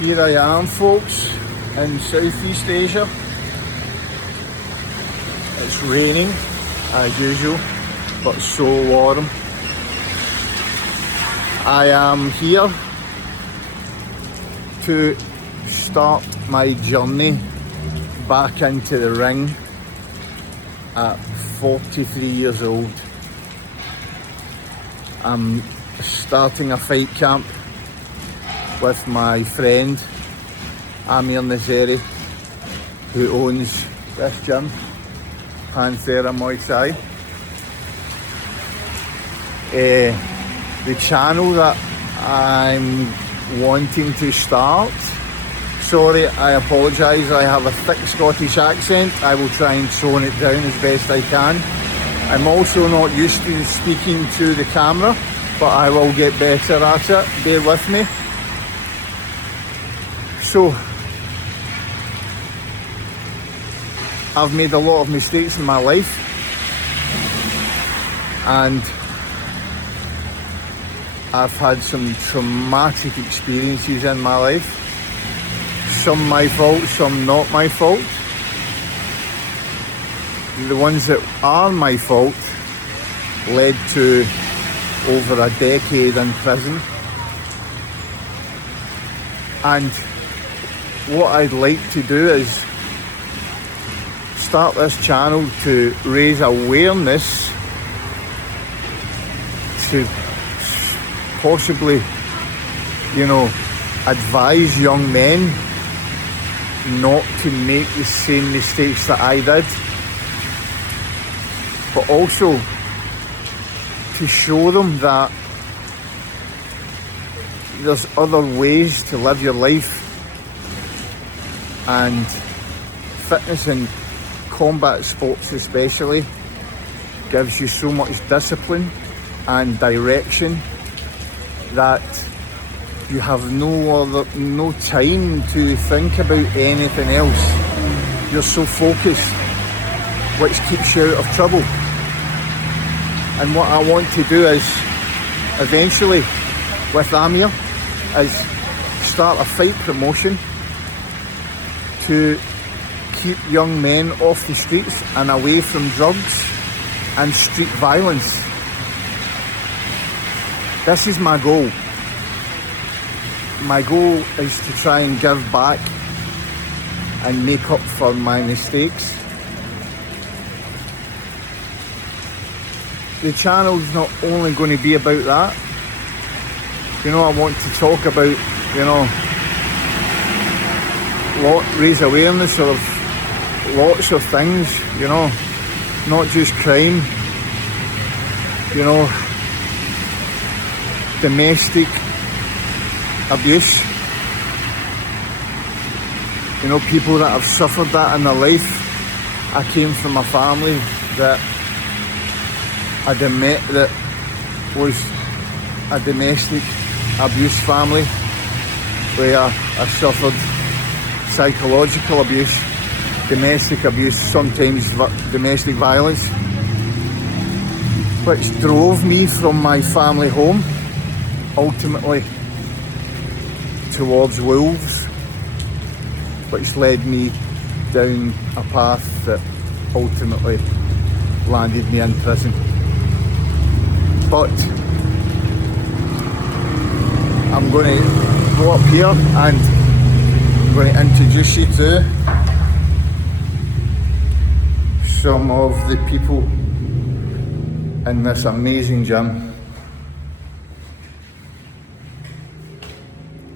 Here I am, folks, in Southeast Asia. It's raining as usual, but so warm. I am here to start my journey back into the ring at 43 years old. I'm starting a fight camp with my friend Amir Nazeri, who owns this gym, Panthera Muay Thai. The channel that I'm wanting to start, sorry, I apologise, I have a thick Scottish accent. I will try and tone it down as best I can. I'm also not used to speaking to the camera, but I will get better at it, bear with me. So, I've made a lot of mistakes in my life, and I've had some traumatic experiences in my life. Some my fault, some not my fault. The ones that are my fault led to over a decade in prison. And what I'd like to do is start this channel to raise awareness, to possibly, advise young men not to make the same mistakes that I did, but also to show them that there's other ways to live your life, and fitness and combat sports especially gives you so much discipline and direction that you have no time to think about anything else. You're so focused, which keeps you out of trouble. And what I want to do is eventually with Amir is start a fight promotion to keep young men off the streets and away from drugs and street violence. This is my goal. My goal is to try and give back and make up for my mistakes. The channel's not only going to be about that. I want to talk about, raise awareness of lots of things, not just crime, domestic abuse, people that have suffered that in their life. I came from a family that was a domestic abuse family, where I suffered psychological abuse, domestic abuse, sometimes domestic violence, which drove me from my family home, ultimately towards wolves, which led me down a path that ultimately landed me in prison. But I'm going to go up here and I'm going to introduce you to some of the people in this amazing gym.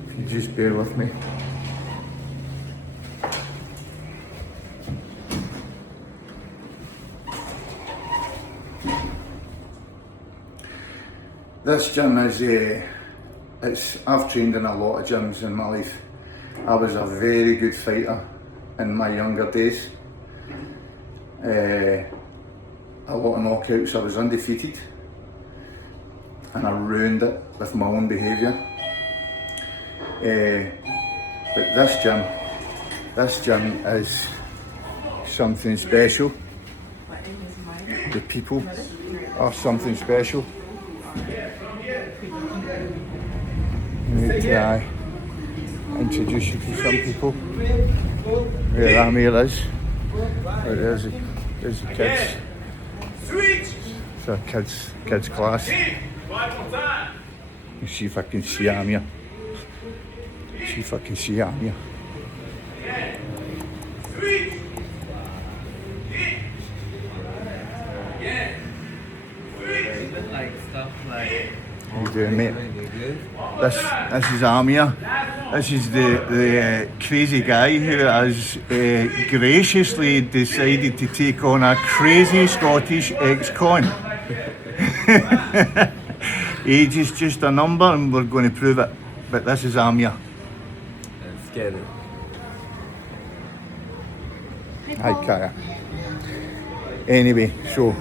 If you just bear with me. This gym is, I've trained in a lot of gyms in my life. I was a very good fighter in my younger days. A lot of knockouts, I was undefeated. And I ruined it with my own behaviour. But this gym is something special. The people are something special. Let me try introduce you to some people. Where Amir is. Right, there's the kids. It's a kids class. Let's see if I can see Amir. See if I can see Amir. How you doing, mate? This is Amir. This is the crazy guy who has graciously decided to take on a crazy Scottish ex-con. Age is just a number and we're going to prove it. But this is Amir. That's scary. Hi, Kaya. Anyway, so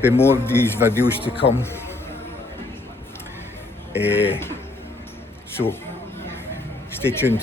be more of these videos to come. So stay tuned.